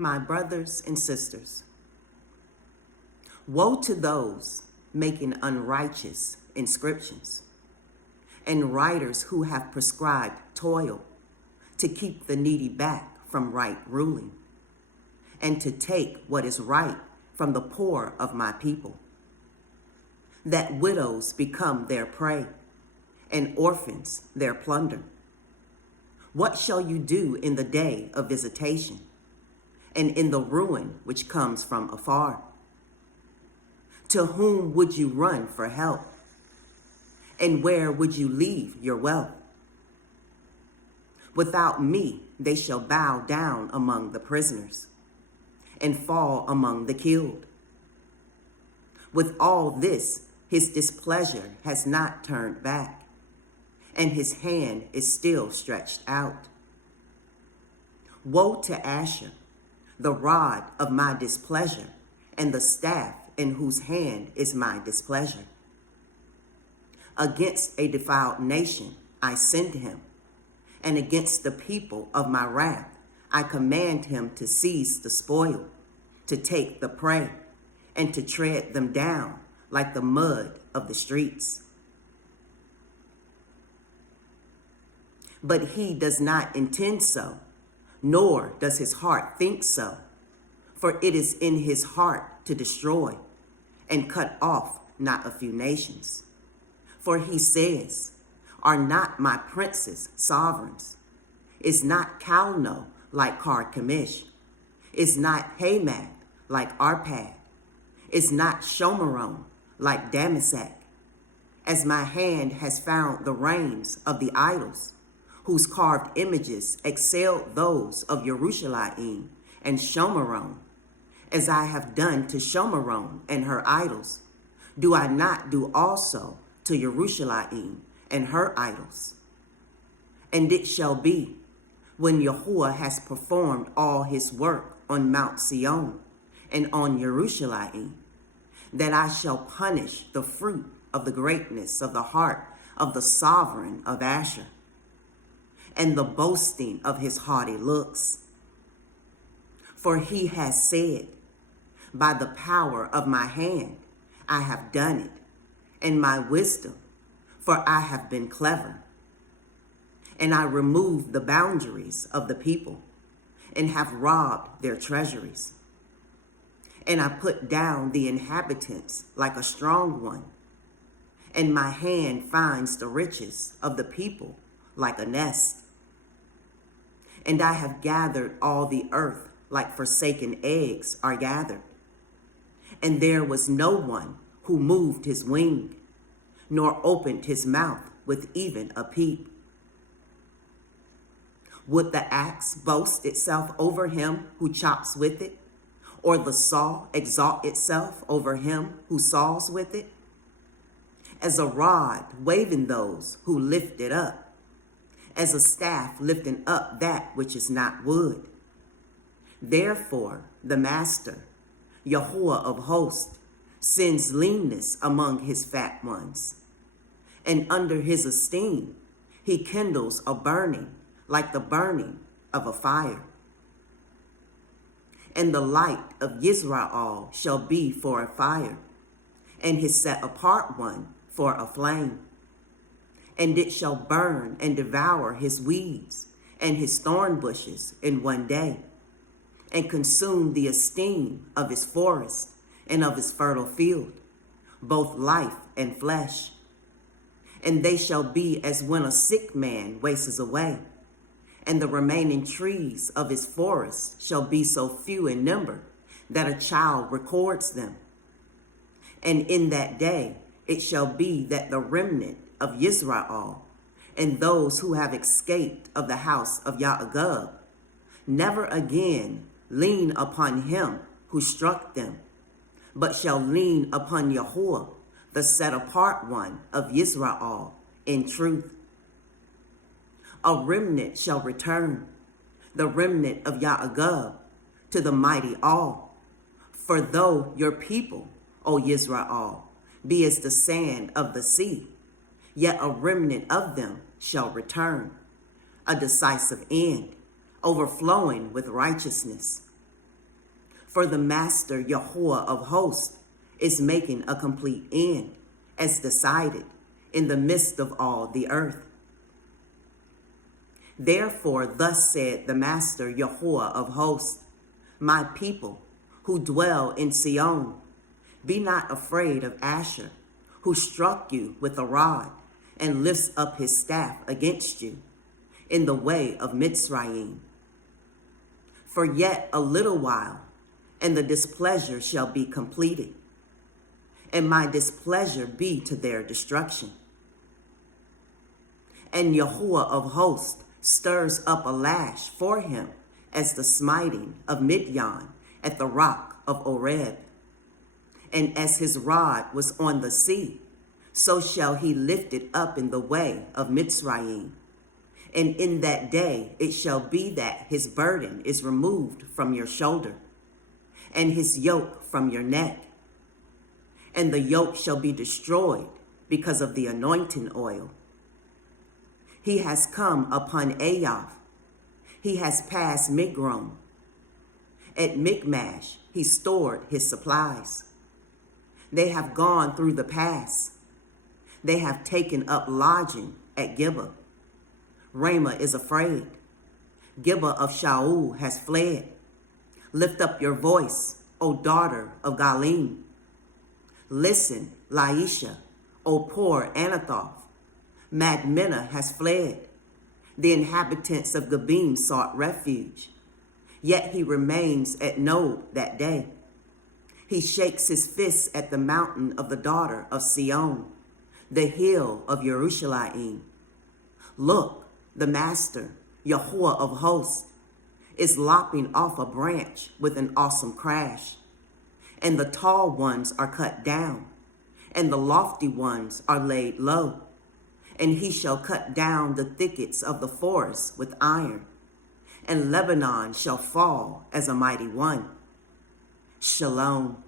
My brothers and sisters, woe to those making unrighteous inscriptions and writers who have prescribed toil to keep the needy back from right ruling and to take what is right from the poor of my people, that widows become their prey and orphans their plunder. What shall you do in the day of visitation and in the ruin which comes from afar? To whom would you run for help? And where would you leave your wealth? Without me, they shall bow down among the prisoners and fall among the killed. With all this, his displeasure has not turned back, and his hand is still stretched out. Woe to Asher, the rod of my displeasure, and the staff in whose hand is my displeasure. Against a defiled nation I send him, and against the people of my wrath I command him to seize the spoil, to take the prey, and to tread them down like the mud of the streets. But he does not intend so, nor does his heart think so, for it is in his heart to destroy and cut off not a few nations. For he says, are not my princes sovereigns? Is not Calno like Carchemish? Is not Hamath like Arpad? Is not Shomeron like Damascus? As my hand has found the reins of the idols, whose carved images excel those of Jerusalem and Shomeron, as I have done to Shomeron and her idols, do I not do also to Jerusalem and her idols? And it shall be, when Yahuwah has performed all his work on Mount Sion and on Jerusalem, that I shall punish the fruit of the greatness of the heart of the sovereign of Asher, and the boasting of his haughty looks. For he has said, by the power of my hand I have done it, and my wisdom, for I have been clever. And I removed the boundaries of the people, and have robbed their treasuries. And I put down the inhabitants like a strong one, and my hand finds the riches of the people like a nest. And I have gathered all the earth like forsaken eggs are gathered. And there was no one who moved his wing, nor opened his mouth with even a peep. Would the axe boast itself over him who chops with it, or the saw exalt itself over him who saws with it? As a rod waving those who lift it up, as a staff lifting up that which is not wood. Therefore the Master, Yahuwah of hosts, sends leanness among his fat ones, and under his esteem he kindles a burning like the burning of a fire. And the light of Yisrael shall be for a fire, and his set apart one for a flame. And it shall burn and devour his weeds and his thorn bushes in one day, and consume the esteem of his forest and of his fertile field, both life and flesh. And they shall be as when a sick man wastes away, and the remaining trees of his forest shall be so few in number that a child records them. And in that day it shall be that the remnant of Yisrael and those who have escaped of the house of Yaagub never again lean upon him who struck them, but shall lean upon Yahuwah, the set apart one of Yisrael, in truth. A remnant shall return, the remnant of Yaagub, to the mighty all. For though your people, O Yisrael, be as the sand of the sea, yet a remnant of them shall return, a decisive end, overflowing with righteousness. For the Master Yahuwah of hosts is making a complete end, as decided, in the midst of all the earth. Therefore, thus said the Master Yahuwah of hosts, my people who dwell in Sion, be not afraid of Asher, who struck you with a rod and lifts up his staff against you in the way of Mitzrayim. For yet a little while, and the displeasure shall be completed, and my displeasure be to their destruction. And Yahuwah of hosts stirs up a lash for him as the smiting of Midian at the rock of Oreb. And as his rod was on the sea, so shall he lift it up in the way of Mitzrayim. And in that day it shall be that his burden is removed from your shoulder, and his yoke from your neck. And the yoke shall be destroyed because of the anointing oil. He has come upon Ayav. He has passed Migron. At Michmash he stored his supplies. They have gone through the pass. They have taken up lodging at Gibeah. Ramah is afraid. Gibeah of Shaul has fled. Lift up your voice, O daughter of Galim. Listen, Laisha, O poor Anathoth. Madmenah has fled. The inhabitants of Gabim sought refuge. Yet he remains at Nob that day. He shakes his fists at the mountain of the daughter of Sion, the hill of Jerusalem. Look, the Master, Yahuwah of hosts, is lopping off a branch with an awesome crash. And the tall ones are cut down, and the lofty ones are laid low. And he shall cut down the thickets of the forest with iron, and Lebanon shall fall as a mighty one. Shalom.